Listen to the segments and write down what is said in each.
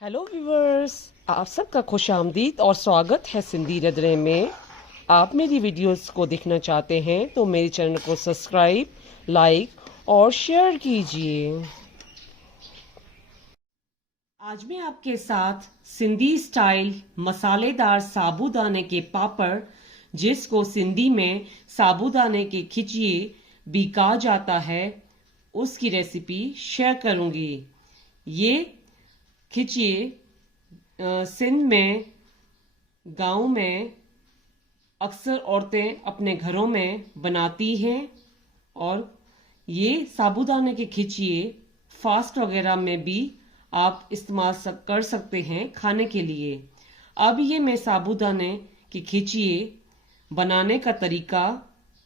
Hello viewers, आप सबका खुश आमदीद और स्वागत है सिंधी रंधरे में। आप मेरी वीडियोस को देखना चाहते हैं तो मेरे चैनल को सब्सक्राइब, लाइक और शेयर कीजिए। आज मैं आपके साथ सिंधी स्टाइल मसालेदार साबूदाने के पापड़, जिसको सिंधी में साबूदाने के खिचिए भी कहा जाता है, उसकी रेसिपी शेयर करूंगी। ये खिचिए सिंध में, गांव में अक्सर औरतें अपने घरों में बनाती हैं और ये साबूदाने के खिचिए फास्ट वगैरह में भी आप इस्तेमाल कर सकते हैं खाने के लिए। अब ये मैं साबूदाने की खिचिए बनाने का तरीका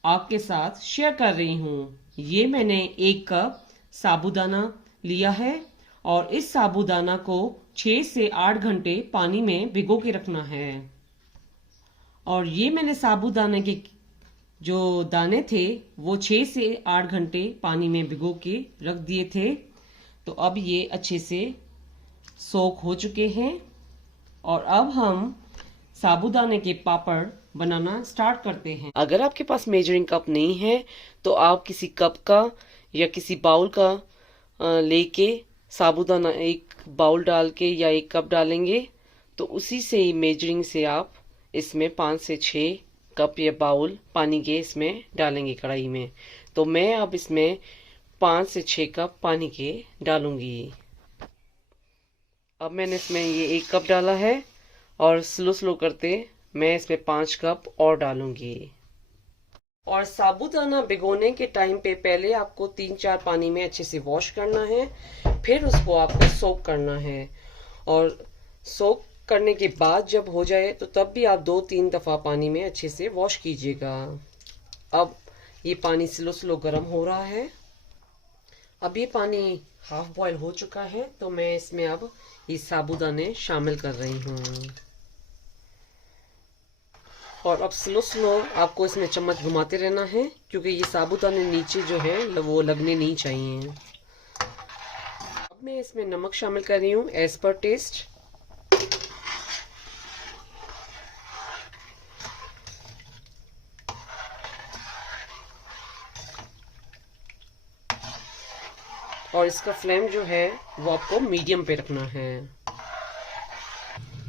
आपके साथ शेयर कर रही हूँ। ये मैंने 1 कप साबूदाना लिया है और इस साबूदाना को 6 से 8 घंटे पानी में भिगो के रखना है। और ये मैंने साबूदाने के जो दाने थे वो 6 से 8 घंटे पानी में भिगो के रख दिए थे। तो अब ये अच्छे से सोख हो चुके हैं और अब हम साबूदाने के पापड़ बनाना स्टार्ट करते हैं। अगर आपके पास मेजरिंग कप नहीं है तो आप किसी कप का या किसी बाउल का लेके साबूदाना एक बाउल डाल के या 1 कप डालेंगे तो उसी से ही मेजरिंग से आप इसमें 5 से 6 कप या बाउल पानी के इसमें डालेंगे कढ़ाई में। तो मैं अब इसमें 5 से 6 कप पानी के डालूंगी। अब मैंने इसमें ये 1 कप डाला है और स्लो स्लो करते मैं इसमें 5 कप और डालूंगी। और साबूदाना भिगोने के टाइम पे पहले आपको 3-4 पानी में अच्छे से वॉश करना है, फिर उसको आपको सोक करना है। और सोक करने के बाद जब हो जाए तो तब भी आप 2-3 दफ़ा पानी में अच्छे से वॉश कीजिएगा। अब ये पानी स्लो स्लो गर्म हो रहा है। अब ये पानी हाफ बॉयल हो चुका है तो मैं इसमें अब ये साबूदाने शामिल कर रही हूँ। और अब स्लो स्लो आपको इसमें चम्मच घुमाते रहना है क्योंकि ये साबूदाने नीचे जो है वो लगने नहीं चाहिए। अब मैं इसमें नमक शामिल कर रही हूँ एज पर टेस्ट। और इसका फ्लेम जो है वो आपको मीडियम पे रखना है।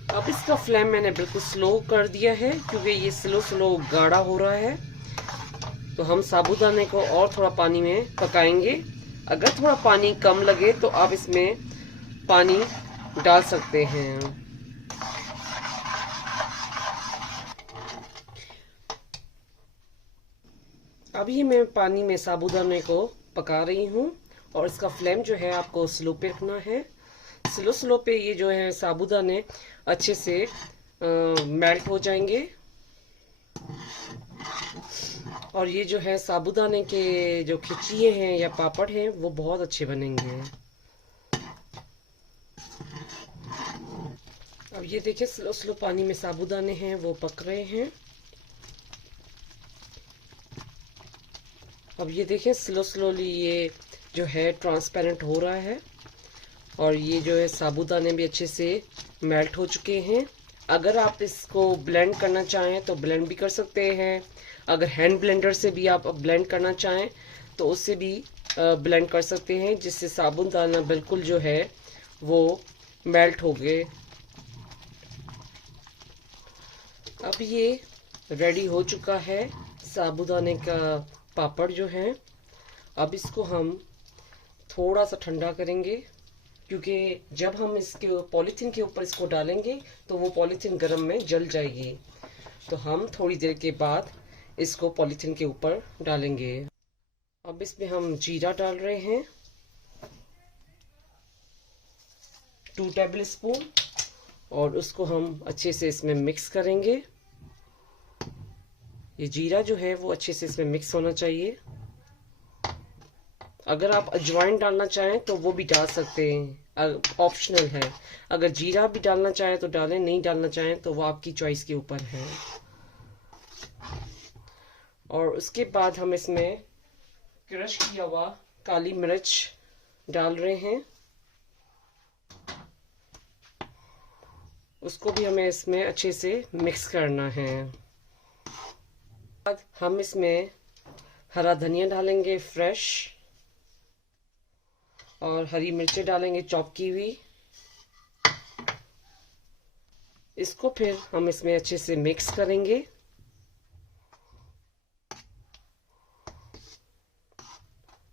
अब इसका फ्लेम मैंने बिल्कुल स्लो कर दिया है क्योंकि ये स्लो स्लो गाढ़ा हो रहा है। तो हम साबूदाने को और थोड़ा पानी में पकाएंगे। अगर थोड़ा पानी कम लगे तो आप इसमें पानी डाल सकते हैं। अभी मैं पानी में साबूदाने को पका रही हूँ और इसका फ्लेम जो है आपको स्लो पे रखना है। स्लो स्लो पे ये जो है साबूदाने अच्छे से मेल्ट हो जाएंगे और ये जो है साबूदाने के जो खिचिए हैं या पापड़ हैं वो बहुत अच्छे बनेंगे। अब ये देखिए स्लो स्लो पानी में साबूदाने हैं वो पक रहे हैं। अब ये देखिए स्लो स्लोली ये जो है ट्रांसपेरेंट हो रहा है और ये जो है साबूदाने भी अच्छे से मेल्ट हो चुके हैं। अगर आप इसको ब्लेंड करना चाहें तो ब्लेंड भी कर सकते हैं। अगर हैंड ब्लेंडर से भी आप ब्लेंड करना चाहें तो उससे भी ब्लेंड कर सकते हैं, जिससे साबूदाना बिल्कुल जो है वो मेल्ट हो गए। अब ये रेडी हो चुका है साबूदाने का पापड़ जो है। अब इसको हम थोड़ा सा ठंडा करेंगे क्योंकि जब हम इसके पॉलीथीन के ऊपर इसको डालेंगे तो वो पॉलीथीन गर्म में जल जाएगी। तो हम थोड़ी देर के बाद इसको पॉलीथीन के ऊपर डालेंगे। अब इसमें हम जीरा डाल रहे हैं 2 टेबल स्पून और उसको हम अच्छे से इसमें मिक्स करेंगे। ये जीरा जो है वो अच्छे से इसमें मिक्स होना चाहिए। अगर आप अजवाइन डालना चाहें तो वो भी डाल सकते हैं, ऑप्शनल है। अगर जीरा भी डालना चाहें तो डालें, नहीं डालना चाहें तो वो आपकी चॉइस के ऊपर है। और उसके बाद हम इसमें क्रश किया हुआ काली मिर्च डाल रहे हैं उसको भी हमें इसमें अच्छे से मिक्स करना है। बाद हम इसमें हरा धनिया डालेंगे फ्रेश, और हरी मिर्चें डालेंगे चॉप की हुई। इसको फिर हम इसमें अच्छे से मिक्स करेंगे।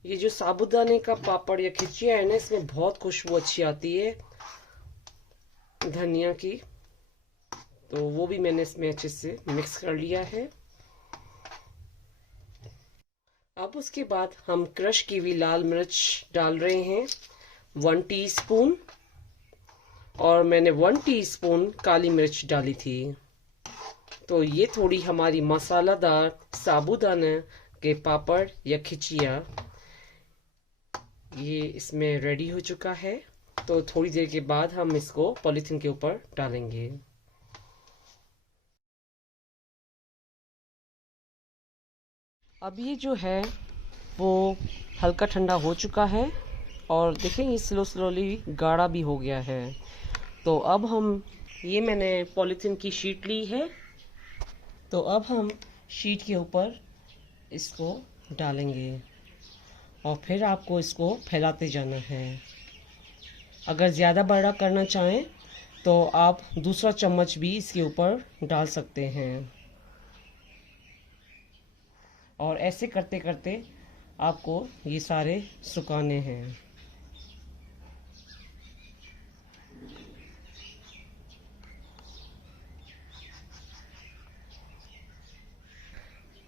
ये जो साबूदाने का पापड़ या खिचिया है ना, इसमें बहुत खुशबू अच्छी आती है धनिया की। तो वो भी मैंने इसमें अच्छे से मिक्स कर लिया है। अब उसके बाद हम क्रश की हुई लाल मिर्च डाल रहे हैं 1 टीस्पून, और मैंने 1 टीस्पून काली मिर्च डाली थी। तो ये थोड़ी हमारी मसालादार साबूदाना के पापड़ या खिचिया ये इसमें रेडी हो चुका है। तो थोड़ी देर के बाद हम इसको पॉलीथीन के ऊपर डालेंगे। अब ये जो है वो हल्का ठंडा हो चुका है, और देखें ये स्लोली गाढ़ा भी हो गया है। तो अब ये मैंने पॉलीथीन की शीट ली है, तो अब हम शीट के ऊपर इसको डालेंगे, और फिर आपको इसको फैलाते जाना है। अगर ज़्यादा बड़ा करना चाहें तो आप दूसरा चम्मच भी इसके ऊपर डाल सकते हैं, और ऐसे करते करते आपको ये सारे सुखाने हैं।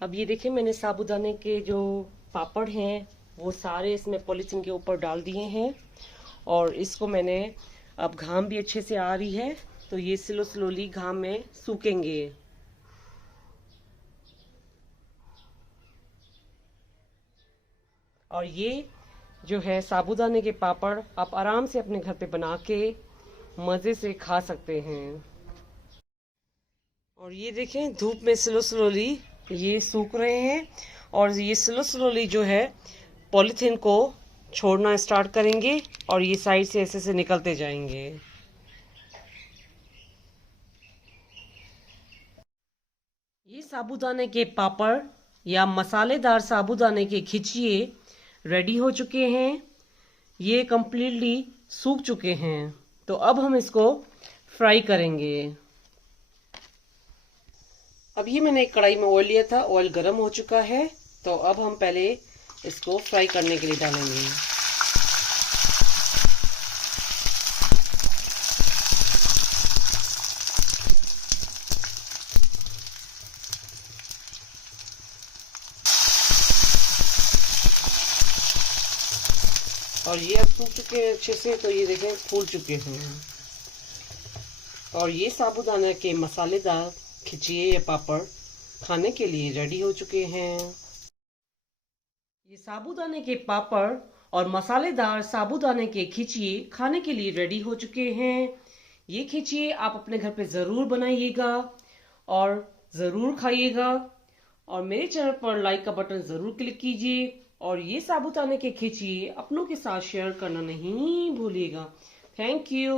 अब ये देखिए मैंने साबूदाने के जो पापड़ हैं वो सारे इसमें पॉलीथीन के ऊपर डाल दिए हैं, और इसको मैंने, अब घाम भी अच्छे से आ रही है तो ये स्लोली घाम में सूखेंगे। और ये जो है साबूदाने के पापड़ आप आराम से अपने घर पे बना के मज़े से खा सकते हैं। और ये देखें धूप में स्लोली ये सूख रहे हैं, और ये स्लोली जो है पॉलीथीन को छोड़ना स्टार्ट करेंगे, और ये साइड से ऐसे से निकलते जाएंगे। ये साबूदाने के पापड़ या मसालेदार साबूदाने के खिचिए रेडी हो चुके हैं। ये कम्प्लीटली सूख चुके हैं। तो अब हम इसको फ्राई करेंगे। अब ये मैंने एक कढ़ाई में ऑयल लिया था, ऑयल गर्म हो चुका है। तो अब हम पहले इसको फ्राई करने के लिए डालेंगे। और ये अब सूख चुके हैं अच्छे से, तो ये देखें फूल चुके हैं। और ये साबूदाना के मसालेदार खिचिए या पापड़ खाने के लिए रेडी हो चुके हैं। ये साबूदाने के पापड़ और मसालेदार साबूदाने के खिचिए खाने के लिए रेडी हो चुके हैं। ये खिचिए आप अपने घर पे ज़रूर बनाइएगा और ज़रूर खाइएगा, और मेरे चैनल पर लाइक का बटन ज़रूर क्लिक कीजिए, और ये साबूदाने के खिचिए अपनों के साथ शेयर करना नहीं भूलिएगा। Thank you.